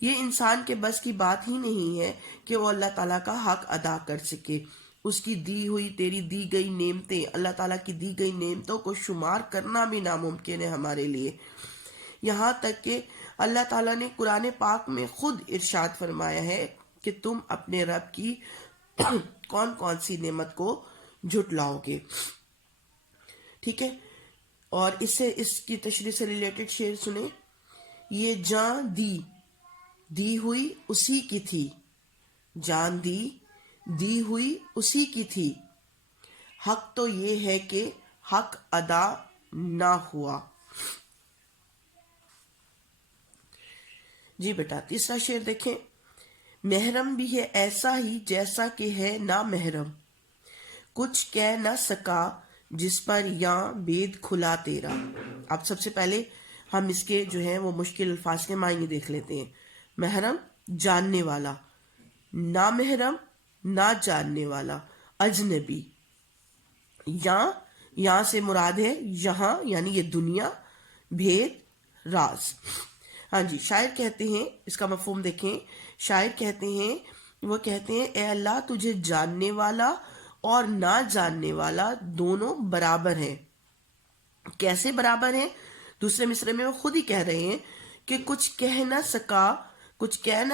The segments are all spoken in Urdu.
یہ انسان کے بس کی بات ہی نہیں ہے کہ وہ اللہ تعالیٰ کا حق ادا کر سکے. اس کی دی ہوئی تیری دی گئی نعمتیں، اللہ تعالیٰ کی دی گئی نعمتوں کو شمار کرنا بھی ناممکن ہے ہمارے لیے. یہاں تک کہ اللہ تعالیٰ نے قرآن پاک میں خود ارشاد فرمایا ہے کہ تم اپنے رب کی کون کون سی نعمت کو جھٹلاؤ گے. ٹھیک ہے، اور اس کی تشریح سے ریلیٹڈ شعر سنیں. یہ جان دی ہوئی اسی کی تھی، جان دی ہوئی اسی کی تھی، حق تو یہ ہے کہ حق ادا نہ ہوا. جی بیٹا تیسرا شعر دیکھیں. محرم بھی ہے ایسا ہی جیسا کہ ہے نا محرم، کچھ کہہ نہ سکا جس پر یاں بید کھلا تیرا. اب سب سے پہلے ہم اس کے جو ہیں وہ مشکل الفاظ کے معنی دیکھ لیتے ہیں. محرم جاننے والا، نا محرم نہ جاننے والا، اجنبی. یہاں سے مراد ہے یہاں یعنی یہ دنیا، بھید راز. ہاں جی، شاعر کہتے ہیں، اس کا مفہوم دیکھیں. شاعر کہتے ہیں، وہ کہتے ہیں اے اللہ تجھے جاننے والا اور نہ جاننے والا دونوں برابر ہیں. کیسے برابر ہیں؟ دوسرے مصرے میں وہ خود ہی کہہ رہے ہیں کہ کچھ کہہ نہ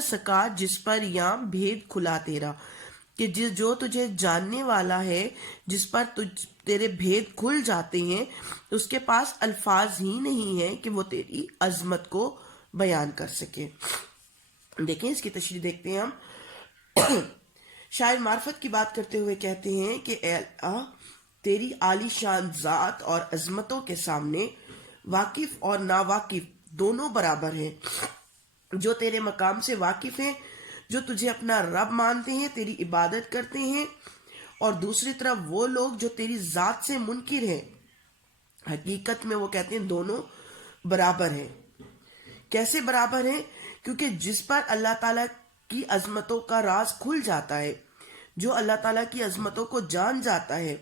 سکا جس پر یاں بھید کھلا تیرا، کہ جو تجھے جاننے والا ہے، جس پر تیرے بھید کھل جاتے ہیں، اس کے پاس الفاظ ہی نہیں ہیں کہ وہ تیری عظمت کو بیان کر سکے. دیکھیں اس کی تشریح دیکھتے ہیں ہم. شاعر معرفت کی بات کرتے ہوئے کہتے ہیں کہ اے اللہ تیری عالی شان ذات اور عظمتوں کے سامنے واقف اور ناواقف دونوں برابر ہیں. جو تیرے مقام سے واقف ہیں، جو تجھے اپنا رب مانتے ہیں، تیری عبادت کرتے ہیں، اور دوسری طرف وہ لوگ جو تیری ذات سے منکر ہیں. حقیقت میں وہ کہتے ہیں دونوں برابر ہیں. کیسے برابر ہیں؟ کیونکہ جس پر اللہ تعالیٰ کی عظمتوں کا راز کھل جاتا ہے، جو اللہ تعالیٰ کی عظمتوں کو جان جاتا ہے،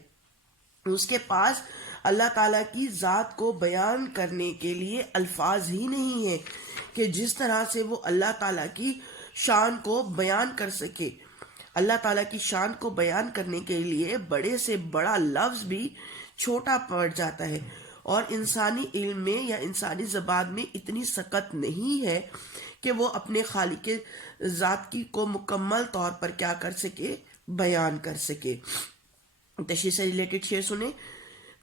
اس کے پاس اللہ تعالیٰ کی ذات کو بیان کرنے کے لیے الفاظ ہی نہیں ہیں کہ جس طرح سے وہ اللہ تعالیٰ کی شان کو بیان کر سکے. اللہ تعالیٰ کی شان کو بیان کرنے کے لیے بڑے سے بڑا لفظ بھی چھوٹا پڑ جاتا ہے، اور انسانی علم میں یا انسانی زبان میں اتنی سکت نہیں ہے کہ وہ اپنے خالق ذات کی کو مکمل طور پر کیا کر سکے، بیان کر سکے. تشریح سے ریلیٹڈ شعر سنیں.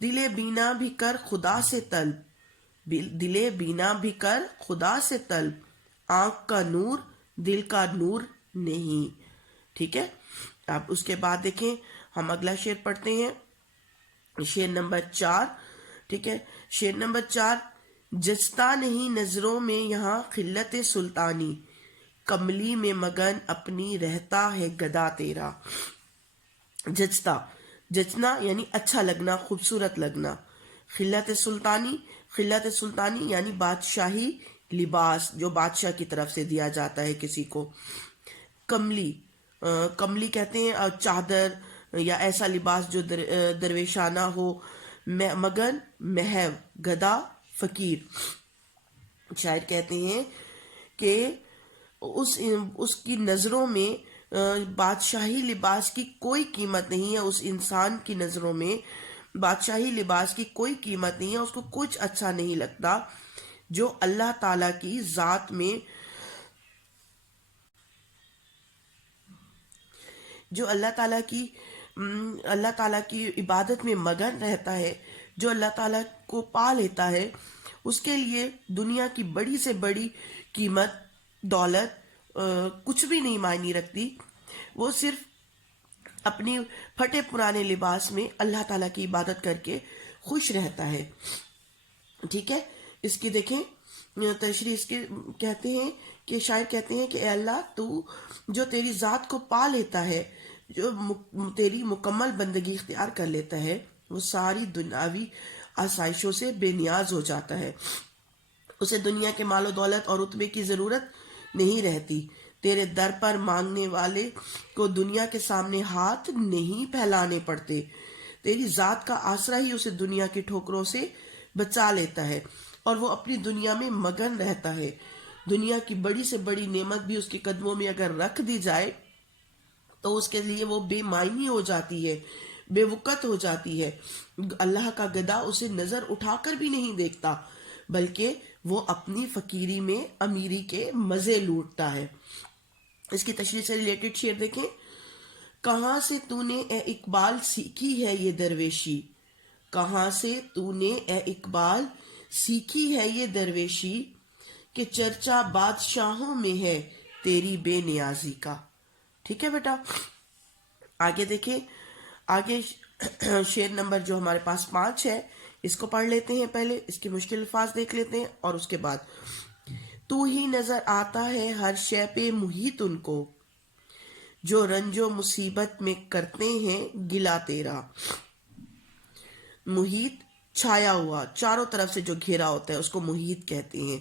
دلے بینا بھی کر خدا سے طلب، دلے بینا بھی کر خدا سے طلب، آنکھ کا نور دل کا نور نہیں. ٹھیک ہے، اب اس کے بعد دیکھیں ہم اگلا شعر پڑھتے ہیں. شعر نمبر 4. ٹھیک ہے، شعر نمبر 4. جچتا نہیں نظروں میں یہاں خلت سلطانی، کملی میں مگن اپنی رہتا ہے گدا تیرا. جچنا یعنی اچھا لگنا، خوبصورت لگنا. خلت سلطانی یعنی بادشاہی لباس جو بادشاہ کی طرف سے دیا جاتا ہے کسی کو. کملی کہتے ہیں چادر یا ایسا لباس جو درویشانہ ہو. مگن محو، گدا فقیر. شاعر کہتے ہیں کہ اس کی نظروں میں بادشاہی لباس کی کوئی قیمت نہیں ہے. اس انسان کی نظروں میں بادشاہی لباس کی کوئی قیمت نہیں ہے، اس کو کچھ اچھا نہیں لگتا جو اللہ تعالیٰ کی ذات میں، جو اللہ تعالیٰ کی عبادت میں مگن رہتا ہے، جو اللہ تعالیٰ کو پا لیتا ہے، اس کے لیے دنیا کی بڑی سے بڑی قیمت، دولت کچھ بھی نہیں معنی رکھتی. وہ صرف اپنی پھٹے پرانے لباس میں اللہ تعالیٰ کی عبادت کر کے خوش رہتا ہے. ٹھیک ہے، اس کی دیکھیں تشریح اس کے کہتے ہیں کہ شاعر کہتے ہیں کہ اے اللہ تو جو تیری ذات کو پا لیتا ہے، جو تیری مکمل بندگی اختیار کر لیتا ہے، وہ ساری دنیاوی آسائشوں سے بے نیاز ہو جاتا ہے. اسے دنیا کے مال و دولت اور رتبے کی ضرورت نہیں رہتی. تیرے در پر مانگنے والے کو دنیا کے سامنے ہاتھ نہیں پھیلانے پڑتے. تیری ذات کا آسرا ہی اسے دنیا کی ٹھوکروں سے بچا لیتا ہے، اور وہ اپنی دنیا میں مگن رہتا ہے. دنیا کی بڑی سے بڑی نعمت بھی اس کے قدموں میں اگر رکھ دی جائے تو اس کے لیے وہ بے معنی ہو جاتی ہے، بے وقت ہو جاتی ہے۔ اللہ کا گدھا اسے نظر اٹھا کر بھی نہیں دیکھتا، بلکہ وہ اپنی فقیری میں امیری کے مزے لوٹتا ہے۔ اس کی تشریح سے ریلیٹڈ شعر دیکھیں۔ کہاں سے تو نے اے اقبال سیکھی ہے یہ درویشی، کہاں سے تو نے اے اقبال سیکھی ہے یہ درویشی، کہ چرچا بادشاہوں میں ہے تیری بے نیازی کا۔ ٹھیک ہے بیٹا، آگے دیکھیں، آگے شعر نمبر جو ہمارے پاس 5 ہے، اس کو پڑھ لیتے ہیں۔ پہلے اس کے مشکل الفاظ دیکھ لیتے ہیں اور اس کے بعد تو ہی نظر آتا ہے ہر شے پہ محیط ان کو، جو رنج و مصیبت میں کرتے ہیں گلا تیرا۔ محیط چھایا ہوا، چاروں طرف سے جو گھیرا ہوتا ہے اس کو محیط کہتے ہیں۔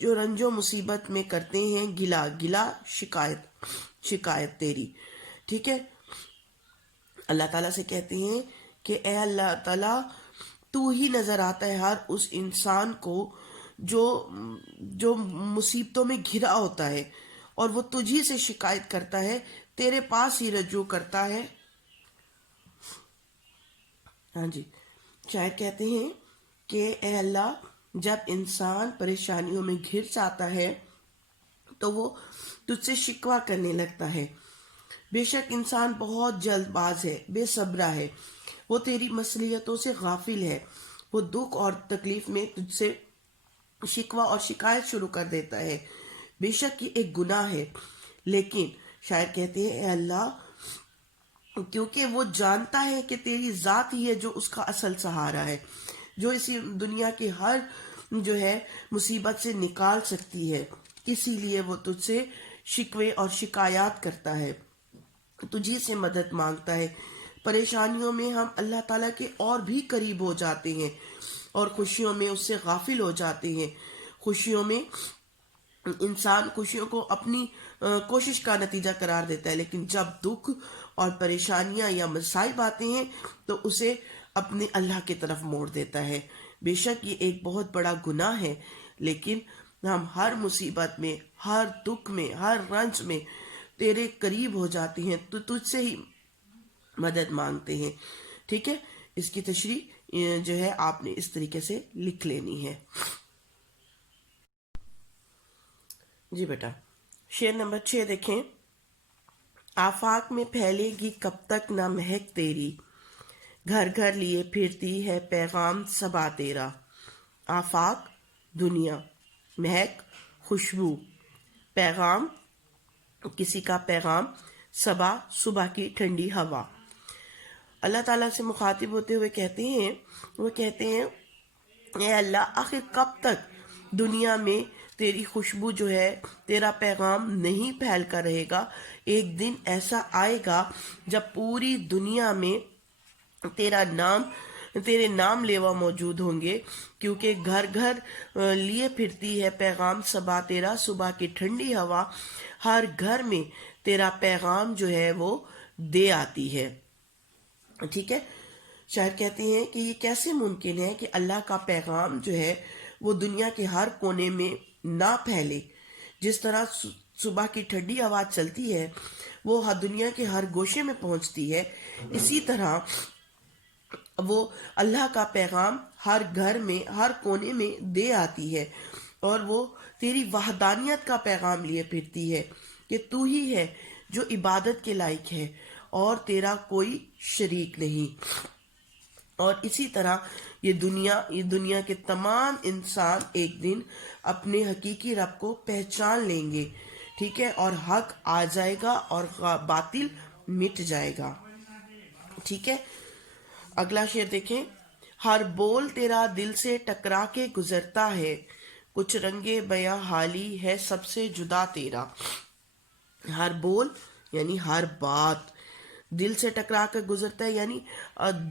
جو رنج و مصیبت میں کرتے ہیں گلا، گلا شکایت، شکایت تیری۔ ٹھیک ہے، اللہ تعالیٰ سے کہتے ہیں کہ اے اللہ تعالیٰ تو ہی نظر آتا ہے ہر اس انسان کو جو مصیبتوں میں گھرا ہوتا ہے، اور وہ تجھی سے شکایت کرتا ہے، تیرے پاس ہی رجوع کرتا ہے۔ ہاں جی، شاعر کہتے ہیں کہ اے اللہ، جب انسان پریشانیوں میں گھر جاتا ہے تو وہ تجھ سے شکوہ کرنے لگتا ہے۔ بے شک انسان بہت جلد باز ہے، بے صبرا ہے، وہ تیری مصلحتوں سے غافل ہے، وہ دکھ اور تکلیف میں تجھ سے شکوہ اور شکایت شروع کر دیتا ہے۔ بے شک یہ ایک گناہ ہے، لیکن شاعر کہتے ہیں اے اللہ، کیونکہ وہ جانتا ہے کہ تیری ذات ہی ہے جو اس کا اصل سہارا ہے، جو اسی دنیا کی ہر جو ہے مصیبت سے نکال سکتی ہے، اسی لیے وہ تجھ سے شکوے اور شکایات کرتا ہے، تجھی سے مدد مانگتا ہے۔ پریشانیوں میں ہم اللہ تعالیٰ کے اور بھی قریب ہو جاتے ہیں، اور خوشیوں میں اس سے غافل ہو جاتے ہیں۔ خوشیوں میں انسان خوشیوں کو اپنی کوشش کا نتیجہ قرار دیتا ہے، لیکن جب دکھ اور پریشانیاں یا مصائب آتے ہیں تو اسے اپنے اللہ کی طرف موڑ دیتا ہے۔ بے شک یہ ایک بہت بڑا گناہ ہے، لیکن ہم ہر مصیبت میں، ہر دکھ میں، ہر رنج میں تیرے قریب ہو جاتے ہیں، تو تجھ سے ہی مدد مانگتے ہیں۔ ٹھیک ہے، اس کی تشریح جو ہے آپ نے اس طریقے سے لکھ لینی ہے۔ جی بیٹا، شعر نمبر 6 دیکھیں۔ آفاق میں پھیلے گی کب تک نہ مہک تیری، گھر گھر لیے پھرتی ہے پیغام صبا تیرا۔ آفاق دنیا، مہک خوشبو، پیغام کسی کا پیغام، صبا صبح کی ٹھنڈی ہوا۔ اللہ تعالیٰ سے مخاطب ہوتے ہوئے کہتے ہیں، وہ کہتے ہیں اے اللہ، آخر کب تک دنیا میں تیری خوشبو جو ہے، تیرا پیغام نہیں پھیل کر رہے گا؟ ایک دن ایسا آئے گا جب پوری دنیا میں تیرے نام لیوا موجود ہوں گے، کیونکہ گھر گھر لیے پھرتی ہے پیغام صبا تیرا، صبح کی ٹھنڈی ہوا ہر گھر میں تیرا پیغام جو ہے وہ دے آتی ہے۔ ٹھیک ہے، شاعر کہتے ہیں کہ یہ کیسے ممکن ہے کہ اللہ کا پیغام جو ہے وہ دنیا کے ہر کونے میں نہ پھیلے؟ جس طرح صبح کی ٹھنڈی ہوا چلتی ہے، وہ دنیا کے ہر گوشے میں پہنچتی ہے، اسی طرح وہ اللہ کا پیغام ہر گھر میں، ہر کونے میں دے آتی ہے، اور وہ تیری وحدانیت کا پیغام لیے پھرتی ہے کہ تو ہی ہے جو عبادت کے لائق ہے اور تیرا کوئی شریک نہیں۔ اور اسی طرح یہ دنیا کے تمام انسان ایک دن اپنے حقیقی رب کو پہچان لیں گے۔ ٹھیک ہے، اور حق آ جائے گا اور باطل مٹ جائے گا۔ ٹھیک ہے، اگلا شعر دیکھیں۔ ہر بول تیرا دل سے ٹکرا کے گزرتا ہے، کچھ رنگے بیاں حالی ہے سب سے جدا تیرا۔ ہر بول یعنی ہر بات دل سے ٹکرا کر گزرتا ہے، یعنی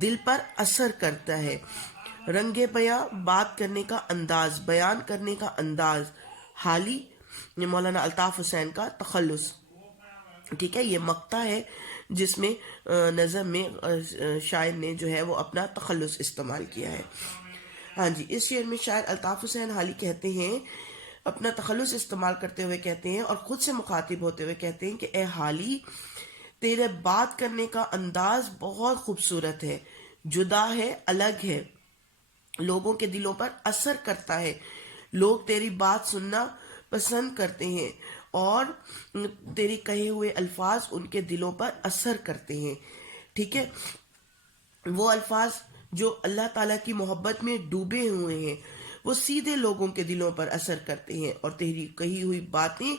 دل پر اثر کرتا ہے۔ رنگ بیاں بات کرنے کا انداز، بیان کرنے کا انداز۔ حالی مولانا الطاف حسین کا تخلص۔ ٹھیک ہے، یہ مقطع ہے جس میں نظم میں شاعر نے جو ہے وہ اپنا تخلص استعمال کیا ہے۔ ہاں جی، اس شعر میں شاعر الطاف حسین حالی کہتے ہیں اپنا تخلص استعمال کرتے ہوئے کہتے ہیں اور خود سے مخاطب ہوتے ہوئے کہتے ہیں کہ اے حالی، تیرے بات کرنے کا انداز بہت خوبصورت ہے، جدا ہے، الگ ہے، لوگوں کے دلوں پر اثر کرتا ہے، لوگ تیری بات سننا پسند کرتے ہیں اور تیری کہے ہوئے الفاظ ان کے دلوں پر اثر کرتے ہیں. ٹھیک ہے، وہ الفاظ جو اللہ تعالیٰ کی محبت میں ڈوبے ہوئے ہیں وہ سیدھے لوگوں کے دلوں پر اثر کرتے ہیں، اور تیری کہی ہوئی باتیں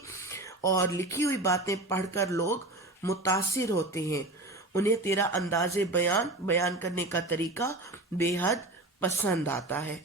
اور لکھی ہوئی باتیں پڑھ کر لوگ متاثر ہوتے ہیں، انہیں تیرا انداز بیان کرنے کا طریقہ بے حد پسند آتا ہے.